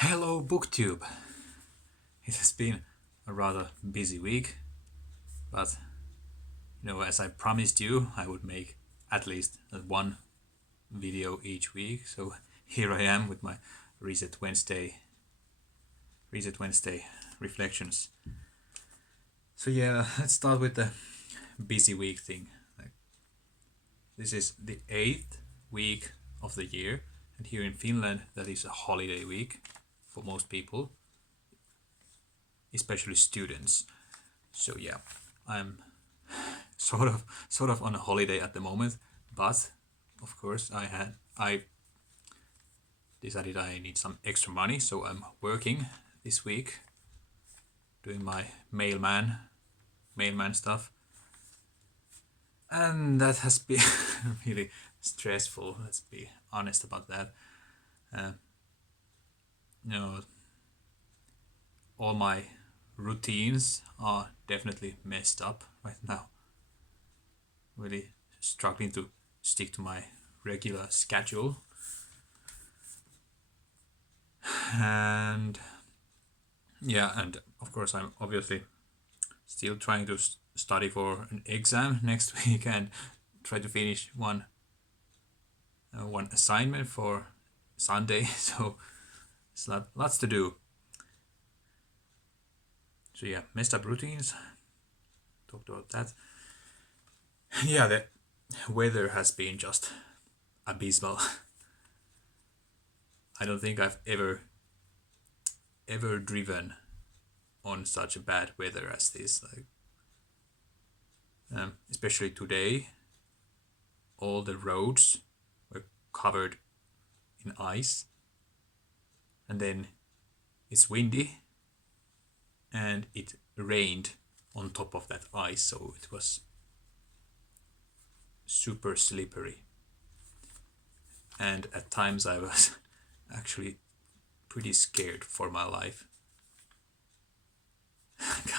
Hello, BookTube! It has been a rather busy week, but as I promised you, I would make at least one video each week. So here I am with my Reset Wednesday reflections. So yeah, let's start with the busy week thing. This is the 8th week of the year, and here in Finland, that is a holiday week for most people, especially students. So yeah, I'm sort of on a holiday at the moment, but of course I decided I need some extra money, so I'm working this week doing my mailman stuff, and that has been really stressful. Let's be honest about that. Uh, you know, all my routines are definitely messed up right now. Really struggling to stick to my regular schedule, and yeah, and of course I'm obviously still trying to study for an exam next week and try to finish one assignment for Sunday. So it's lots to do. So yeah, messed up routines. Talked about that. Yeah, the weather has been just abysmal. I don't think I've ever driven on such a bad weather as this. Especially today, all the roads were covered in ice, and then it's windy, and it rained on top of that ice, so it was super slippery. And at times I was actually pretty scared for my life.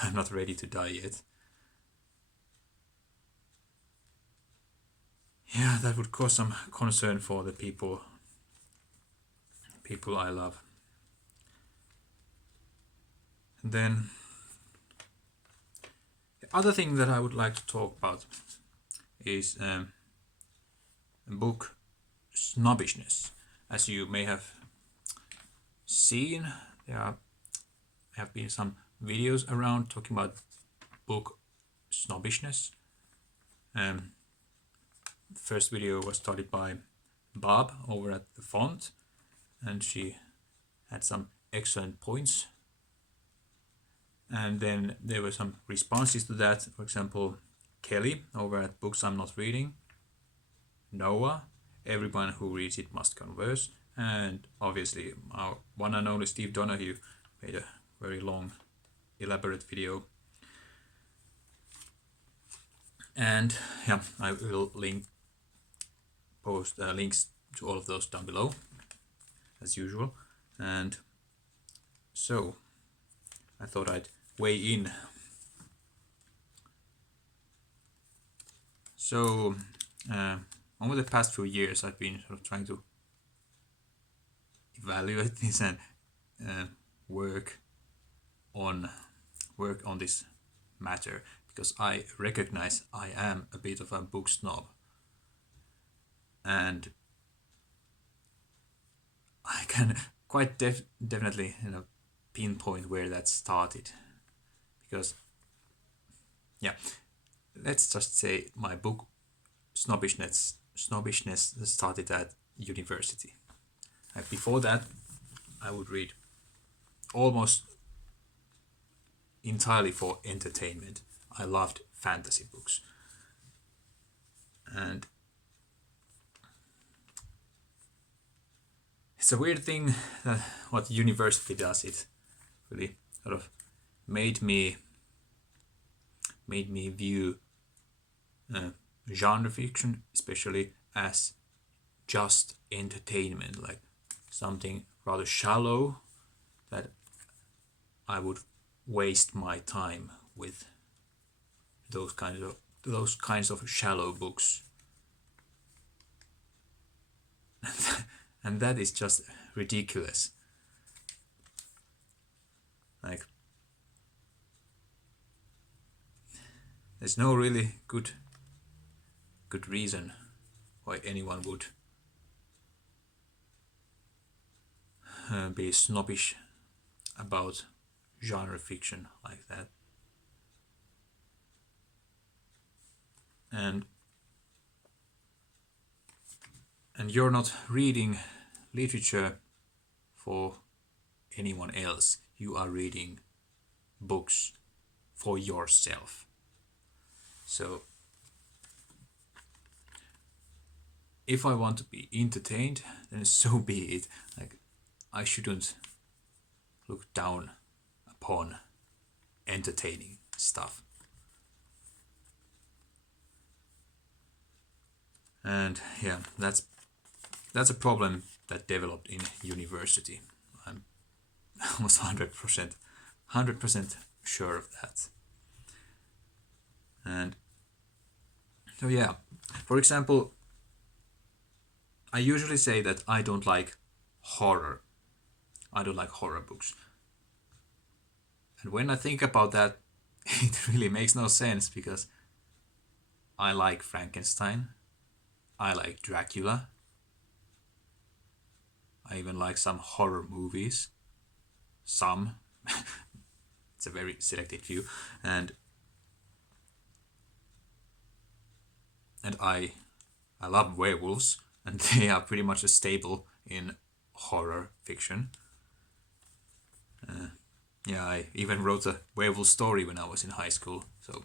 I'm not ready to die yet. Yeah, that would cause some concern for the people I love. And then the other thing that I would like to talk about is book snobbishness. As you may have seen, there have been some videos around talking about book snobbishness. The first video was started by Bob over at the font, and she had some excellent points. And then there were some responses to that. For example, Kelly over at Books I'm Not Reading, Noah, everyone who reads it must converse, and obviously our one and only Steve Donoghue made a very long, elaborate video. And yeah, I will post links to all of those down below, as usual. And so I thought I'd weigh in. So over the past few years, I've been sort of trying to evaluate this and work on this matter, because I recognize I am a bit of a book snob, and I can quite definitely pinpoint where that started, because yeah, let's just say my book snobbishness started at university. Before that, I would read almost entirely for entertainment. I loved fantasy books, and it's a weird thing that what university does. It really sort of made me view genre fiction, especially, as just entertainment, like something rather shallow that I would waste my time with those kinds of shallow books. And that is just ridiculous. Like, there's no really good reason why anyone would be snobbish about genre fiction like that. And you're not reading literature for anyone else. You are reading books for yourself. So if I want to be entertained, then so be it. Like, I shouldn't look down upon entertaining stuff. And yeah, that's a problem that developed in university. I'm almost 100% sure of that. And so yeah, for example, I usually say that I don't like horror. I don't like horror books. And when I think about that, it really makes no sense because I like Frankenstein. I like Dracula. I even like some horror movies. Some. It's a very selected few. And I love werewolves, and they are pretty much a staple in horror fiction. Yeah, I even wrote a werewolf story when I was in high school. So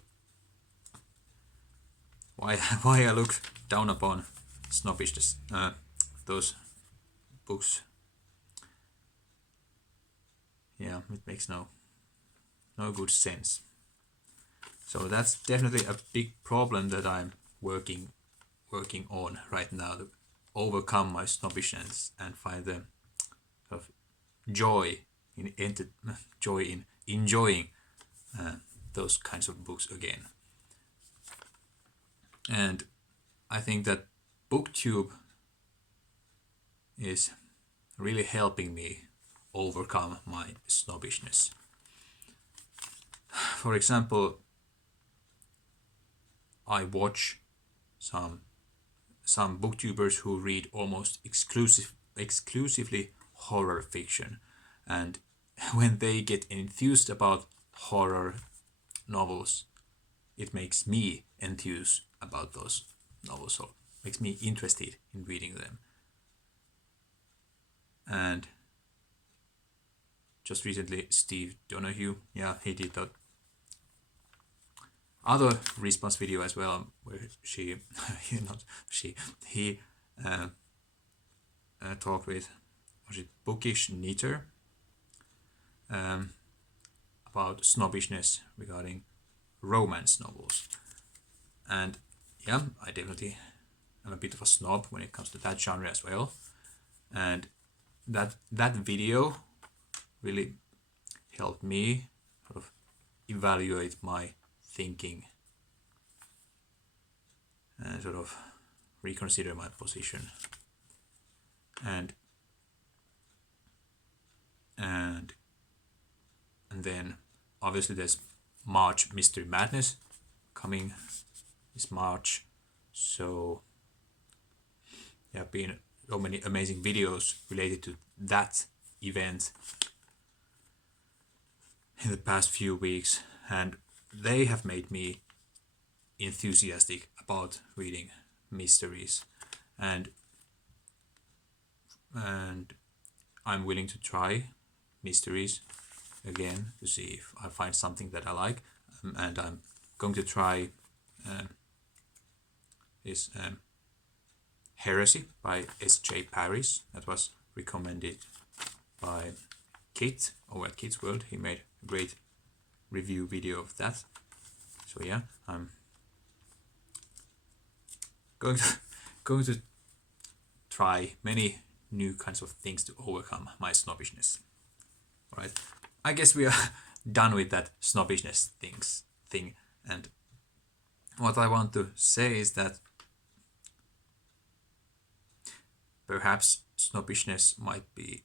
why I look down upon snobbishness, those books? Yeah, it makes no good sense. So that's definitely a big problem that I'm working on right now to overcome my snobbishness and find the sort of joy in enjoying those kinds of books again. And I think that BookTube is really helping me overcome my snobbishness. For example, I watch some booktubers who read almost exclusively horror fiction, and when they get enthused about horror novels, it makes me enthused about those novels, so makes me interested in reading them. And just recently, Steve Donoghue, yeah, he did that other response video as well, where he talked with, was it Bookish Knitter, about snobbishness regarding romance novels. And yeah, I definitely am a bit of a snob when it comes to that genre as well. And that video really helped me sort of evaluate my thinking and sort of reconsider my position. And then obviously there's March Mystery Madness coming this March. So there have been so many amazing videos related to that event in the past few weeks, and they have made me enthusiastic about reading mysteries, and I'm willing to try mysteries again to see if I find something that I like. And I'm going to try this Heresy by S.J. Parris that was recommended by Kit over at Kit's World. He made a great review video of that. So yeah, I'm going to try many new kinds of things to overcome my snobbishness. All right, I guess we are done with that snobbishness thing. And what I want to say is that perhaps snobbishness might be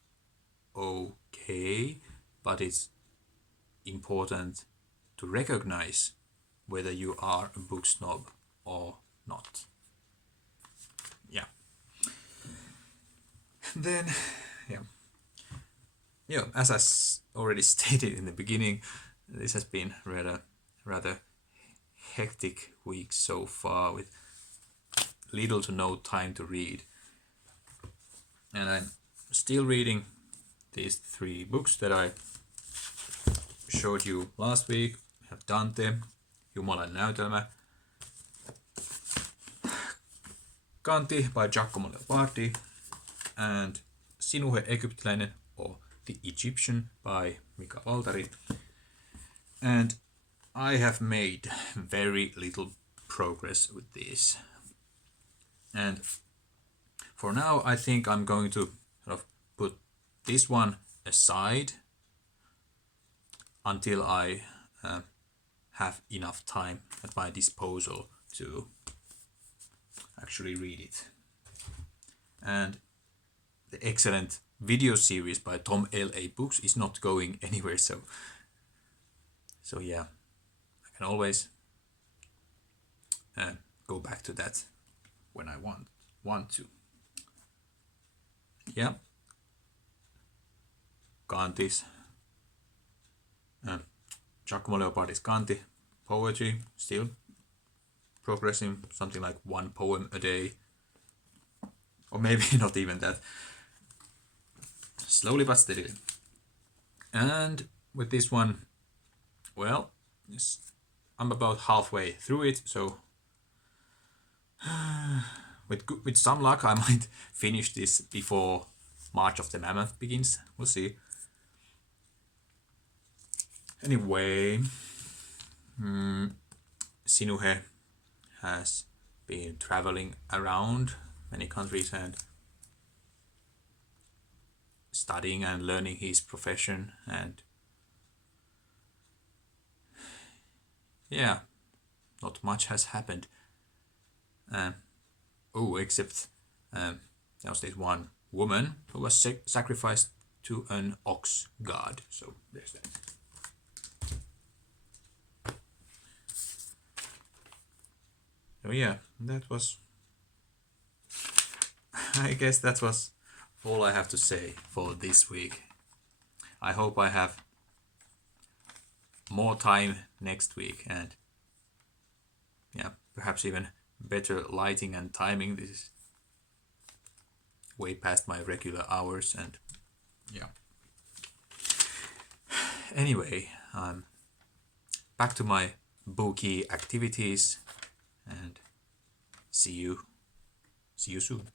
okay, but it's important to recognize whether you are a book snob or not. Yeah. Then, as I already stated in the beginning, this has been rather hectic week so far with little to no time to read. And I'm still reading these 3 books that I showed you last week. We have Dante, Jumalan näytelmä, Kanti by Giacomo Leopardi, and Sinuhe Egyptiläinen or The Egyptian by Mika Valtari. And I have made very little progress with these. And for now, I think I'm going to sort of put this one aside until I have enough time at my disposal to actually read it. And the excellent video series by Tom L.A. Books is not going anywhere, so yeah, I can always go back to that when I want to. Yeah. Kanti's Giacomo Leopardi's Kanti poetry, still progressing, something like 1 poem a day, or maybe not even that, slowly but steadily. And with this one, well, I'm about halfway through it, so with some luck I might finish this before March of the Mammoth begins. We'll see. Anyway, Sinuhe has been traveling around many countries and studying and learning his profession, and yeah, not much has happened. Except there was this one woman who was sacrificed to an ox god. So there's that. So yeah, that was... I guess that was all I have to say for this week. I hope I have more time next week, and yeah, perhaps even better lighting and timing. This is way past my regular hours, and yeah. Anyway, I'm back to my bookie activities, and see you soon.